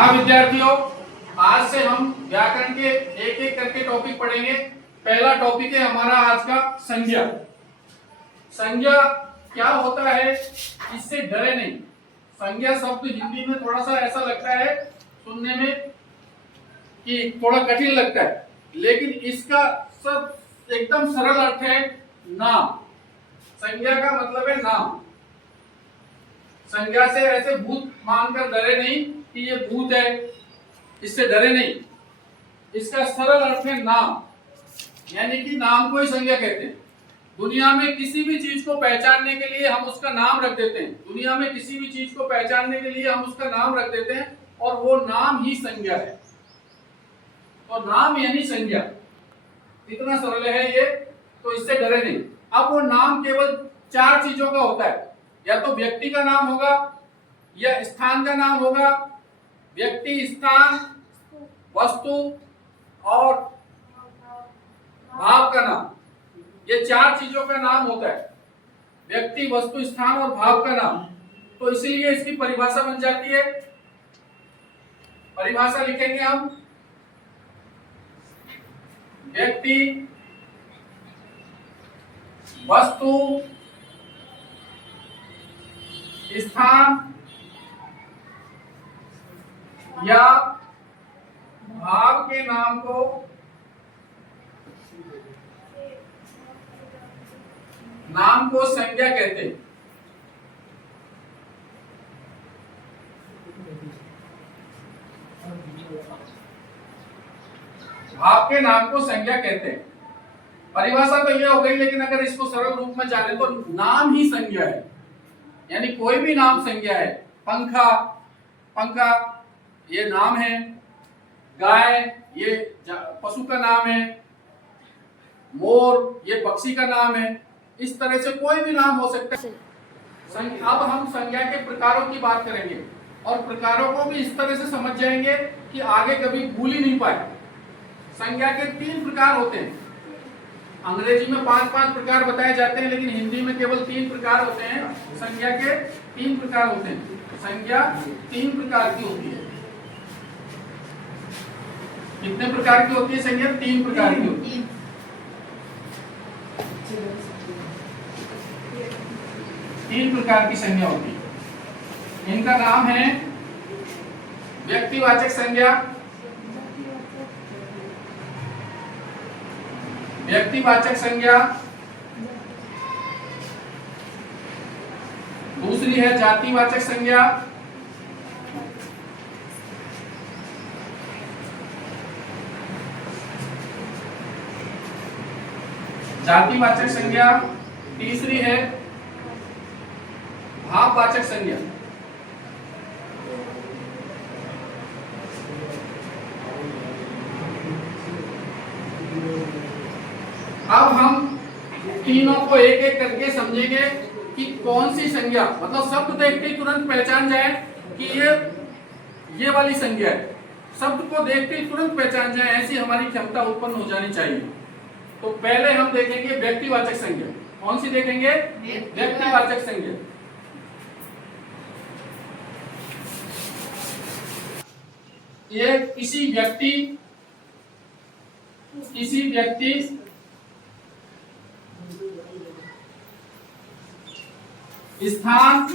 हाँ विद्यार्थियों, आज से हम व्याकरण के एक एक करके टॉपिक पढ़ेंगे। पहला टॉपिक है हमारा आज का संज्ञा। संज्ञा क्या होता है, इससे डरे नहीं। संज्ञा शब्द हिंदी में थोड़ा सा ऐसा लगता है सुनने में कि थोड़ा कठिन लगता है, लेकिन इसका सब एकदम सरल अर्थ है नाम। संज्ञा का मतलब है नाम। संज्ञा से ऐसे भूत मानकर डरे नहीं कि ये भूत है, इससे डरे नहीं। इसका सरल अर्थ है नाम, यानी कि नाम को ही संज्ञा कहते हैं। दुनिया में किसी भी चीज को पहचानने के लिए हम उसका नाम रख देते हैं। दुनिया में किसी भी चीज को पहचानने के लिए हम उसका नाम रख देते हैं और वो नाम ही संज्ञा है। तो नाम यानी संज्ञा, इतना सरल है ये, तो इससे डरे नहीं। अब वो नाम केवल चार चीजों का होता है, या तो व्यक्ति का नाम होगा, या स्थान का नाम होगा। व्यक्ति, स्थान, वस्तु और भाव का नाम, ये चार चीजों का नाम होता है। व्यक्ति, वस्तु, स्थान और भाव का नाम। तो इसीलिए इसकी परिभाषा बन जाती है। परिभाषा लिखेंगे हम, व्यक्ति, वस्तु, स्थान या भाव के नाम को संज्ञा कहते हैं। भाव के नाम को संज्ञा कहते हैं। परिभाषा तो यह हो गई, लेकिन अगर इसको सरल रूप में जाने तो नाम ही संज्ञा है, यानी कोई भी नाम संज्ञा है। पंखा, पंखा ये नाम है। गाय ये पशु का नाम है। मोर ये पक्षी का नाम है। इस तरह से कोई भी नाम हो सकता है। अब हम संज्ञा के प्रकारों की बात करेंगे और प्रकारों को भी इस तरह से समझ जाएंगे कि आगे कभी भूल ही नहीं पाए। संज्ञा के 3 प्रकार होते हैं। अंग्रेजी में 5-5 प्रकार बताए जाते हैं, लेकिन हिंदी में केवल 3 प्रकार होते हैं। संज्ञा के 3 प्रकार होते हैं। संज्ञा 3 प्रकार की होती है। कितने प्रकार की होती है संज्ञा? 3 प्रकार की होती है। 3 प्रकार की संज्ञा होती है। इनका नाम है व्यक्तिवाचक संज्ञा, व्यक्तिवाचक संज्ञा, दूसरी है जातिवाचक संज्ञा, जातिवाचक संज्ञा, तीसरी है भाववाचक संज्ञा। अब हम तीनों को एक एक करके समझेंगे कि कौन सी संज्ञा, मतलब शब्द देखते ही तुरंत पहचान जाए कि ये वाली संज्ञा है। शब्द को देखते ही तुरंत पहचान जाए, ऐसी हमारी क्षमता उत्पन्न हो जानी चाहिए। तो पहले हम देखेंगे व्यक्तिवाचक संज्ञा। कौन सी देखेंगे? व्यक्तिवाचक संज्ञा। ये किसी व्यक्ति, स्थान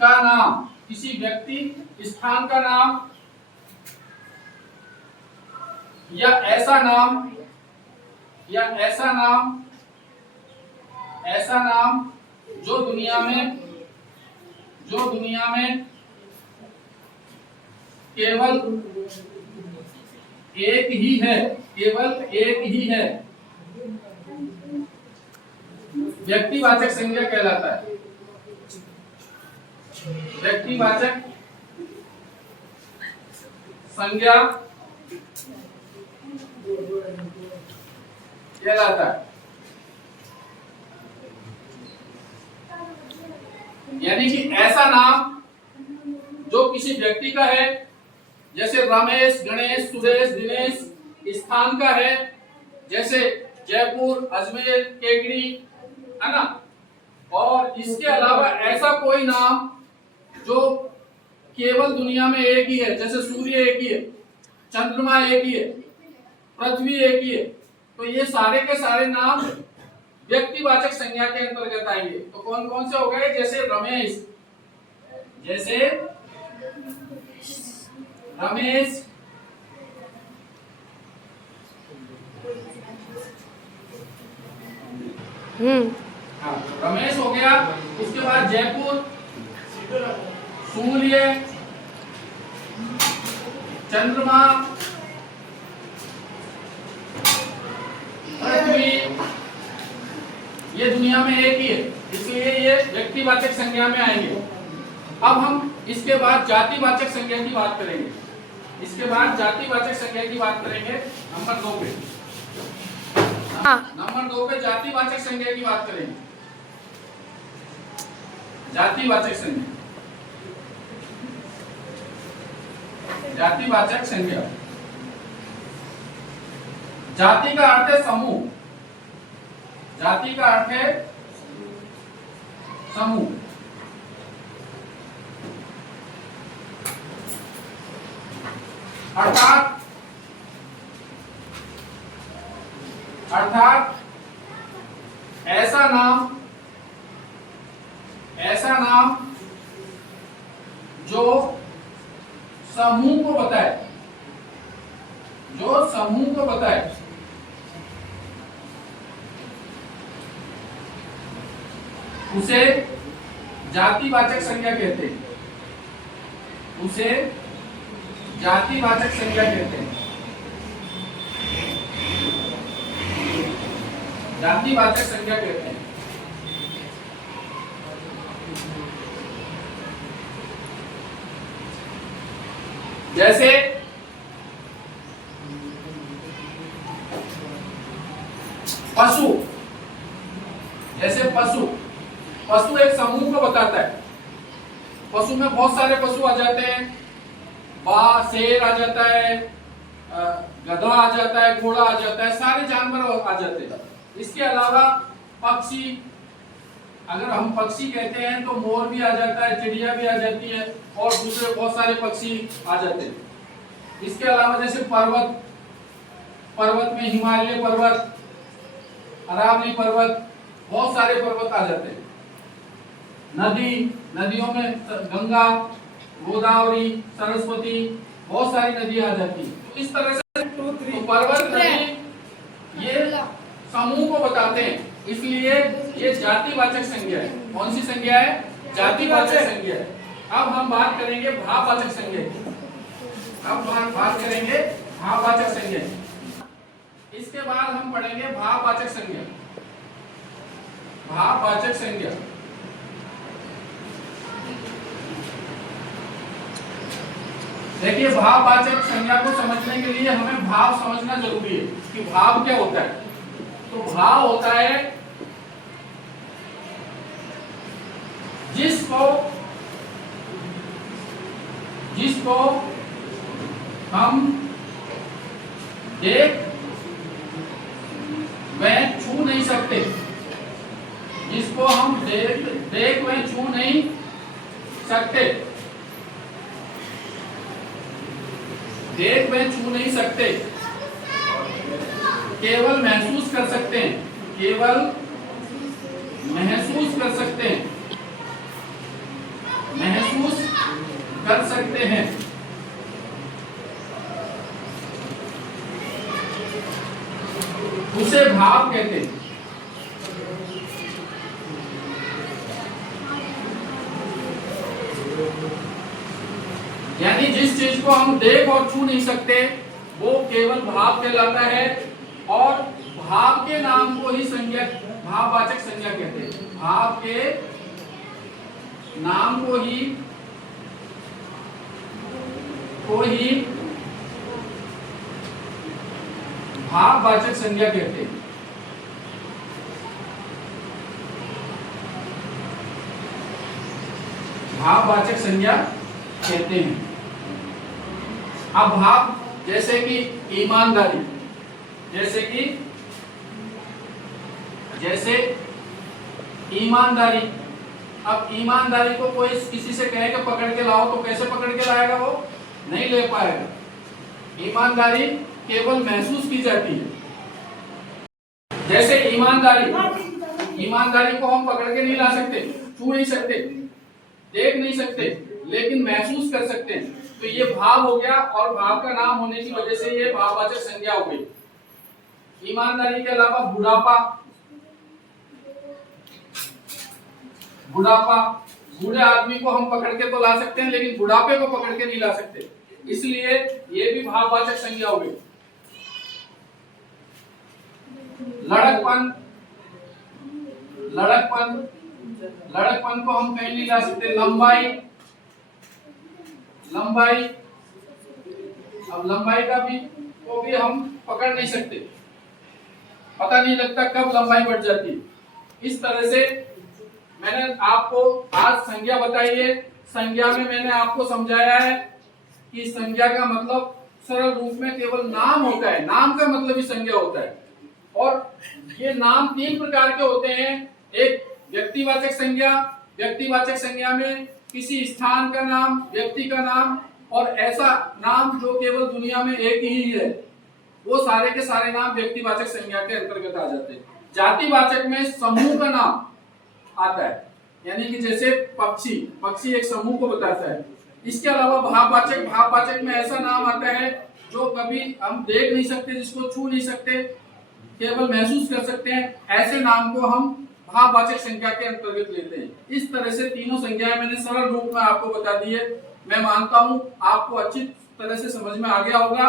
का नाम, किसी व्यक्ति, स्थान का नाम या ऐसा नाम जो दुनिया में केवल एक ही है, व्यक्तिवाचक संज्ञा कहलाता है। व्यक्तिवाचक संज्ञा कहलाता है। यानी कि ऐसा नाम जो किसी व्यक्ति का है, जैसे रमेश, गणेश, सुरेश, दिनेश, स्थान का है, जैसे जयपुर, अजमेर, केकड़ी, है ना। और इसके अलावा ऐसा कोई नाम जो केवल दुनिया में एक ही है, जैसे सूर्य एक ही है, चंद्रमा एक ही है, पृथ्वी एक ही है। तो ये सारे के सारे नाम व्यक्तिवाचक संज्ञा के अंतर्गत आएंगे। तो कौन कौन से हो गए? जैसे रमेश, जैसे रमेश, हाँ रमेश हो गया। उसके बाद जयपुर, सूर्य, चंद्रमा, पृथ्वी, ये दुनिया में एक ही है, इसलिए ये व्यक्तिवाचक संज्ञा में आएंगे। अब हम इसके बाद जातिवाचक संज्ञा की बात करेंगे। इसके बाद जातिवाचक संज्ञा की बात करेंगे नंबर 2 पे। नंबर 2 पे जातिवाचक संज्ञा की बात करेंगे। जातिवाचक संज्ञा, जातिवाचक संज्ञा। जाति का अर्थ है समूह, जाति का अर्थ है समूह। अर्थात ऐसा नाम जो समूह को बताए, जो समूह को बताए। उसे जातिवाचक संज्ञा कहते हैं, उसे जातिवाचक संज्ञा कहते हैं, जातिवाचक संज्ञा कहते हैं। जैसे पशु, जैसे पशु, पशु एक समूह को बताता है। पशु में बहुत सारे पशु आ जाते हैं, शेर आ जाता है, गधा आ जाता है, घोड़ा आ जाता है, सारे जानवर आ जाते हैं। इसके अलावा पक्षी, अगर हम पक्षी कहते हैं तो मोर भी आ जाता है, चिड़िया भी आ जाती है और दूसरे बहुत सारे पक्षी आ जाते हैं। इसके अलावा जैसे पर्वत, पर्वत में हिमालय पर्वत, अरावली पर्वत, बहुत सारे पर्वत आ जाते हैं। नदी, नदियों में गंगा, गोदावरी, सरस्वती, बहुत सारी नदियां आ जाती है। तो इस तरह से तो पर्वत, नदी ये समूह को बताते हैं, इसलिए ये जातिवाचक संज्ञा है। कौन सी संज्ञा है? जातिवाचक संज्ञा है। अब हम बात करेंगे भाववाचक संज्ञा की। अब हम बात करेंगे भाववाचक संज्ञा। इसके बाद हम पढ़ेंगे भाववाचक संज्ञा। भाववाचक संज्ञा, देखिए भाववाचक संज्ञा को समझने के लिए हमें भाव समझना जरूरी है कि भाव क्या होता है। तो भाव होता है जिसको हम देख व छू नहीं सकते, जिसको हम देख व छू नहीं सकते, देख व छू नहीं सकते, केवल महसूस कर सकते हैं, केवल महसूस कर सकते हैं, महसूस कर सकते हैं। उसे भाव कहते हैं। यानी जिस चीज को हम देख और छू नहीं सकते वो केवल भाव कहलाता है, और भाव के नाम को ही संज्ञा, भाववाचक संज्ञा कहते हैं। भाव के नाम को ही भाववाचक संज्ञा कहते हैं। भाववाचक संज्ञा कहते हैं। अब भाव जैसे कि ईमानदारी, जैसे ईमानदारी, अब ईमानदारी को कोई किसी से कहे कि पकड़ के लाओ तो कैसे पकड़ के लाएगा, वो नहीं ले पाएगा। ईमानदारी केवल महसूस की जाती है। जैसे ईमानदारी को हम पकड़ के नहीं ला सकते, छू नहीं सकते, देख नहीं सकते, लेकिन महसूस कर सकते हैं। तो ये भाव हो गया, और भाव का नाम होने की वजह से ये भाववाचक संज्ञा हो गई। ईमानदारी के अलावा बुढ़ापा, बूढ़े आदमी को हम पकड़ के तो ला सकते हैं, लेकिन बुढ़ापे को पकड़ के नहीं ला सकते, इसलिए ये भी भाववाचक संज्ञा हो गई। लड़कपन को हम कहीं नहीं ला सकते। लंबाई, अब लंबाई को भी हम पकड़ नहीं सकते, पता नहीं लगता कब लंबाई बढ़ जाती है। इस तरह से मैंने आपको आज संज्ञा बताई है। संज्ञा में मैंने आपको समझाया है कि संज्ञा का मतलब सरल रूप में केवल नाम होता है, नाम का मतलब ही संज्ञा होता है। और ये नाम 3 प्रकार के होते हैं। एक व्यक्तिवाचक संज्ञा, व्यक्तिवाचक संज्ञा में किसी स्थान का नाम, व्यक्ति का नाम, और ऐसा नाम जो केवल दुनिया में एक ही है, वो सारे के सारे नाम व्यक्तिवाचक संज्ञा के अंतर्गत आ जाते हैं। जातिवाचक में समूह का नाम आता है, यानी कि जैसे पक्षी एक समूह को बताता है। इसके अलावा भाववाचक में ऐसा नाम आता है जो कभी हम देख नहीं सकते, जिसको छू नहीं सकते, केवल महसूस कर सकते हैं। ऐसे नाम को हम भाववाचक संज्ञा के अंतर्गत लेते हैं। इस तरह से तीनों संज्ञाएं मैंने सरल रूप में आपको बता दी है। मैं मानता हूं आपको अच्छी तरह से समझ में आ गया होगा,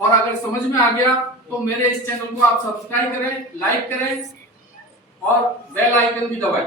और अगर समझ में आ गया तो मेरे इस चैनल को आप सब्सक्राइब करें, लाइक करें और बेल आइकन भी दबाएं।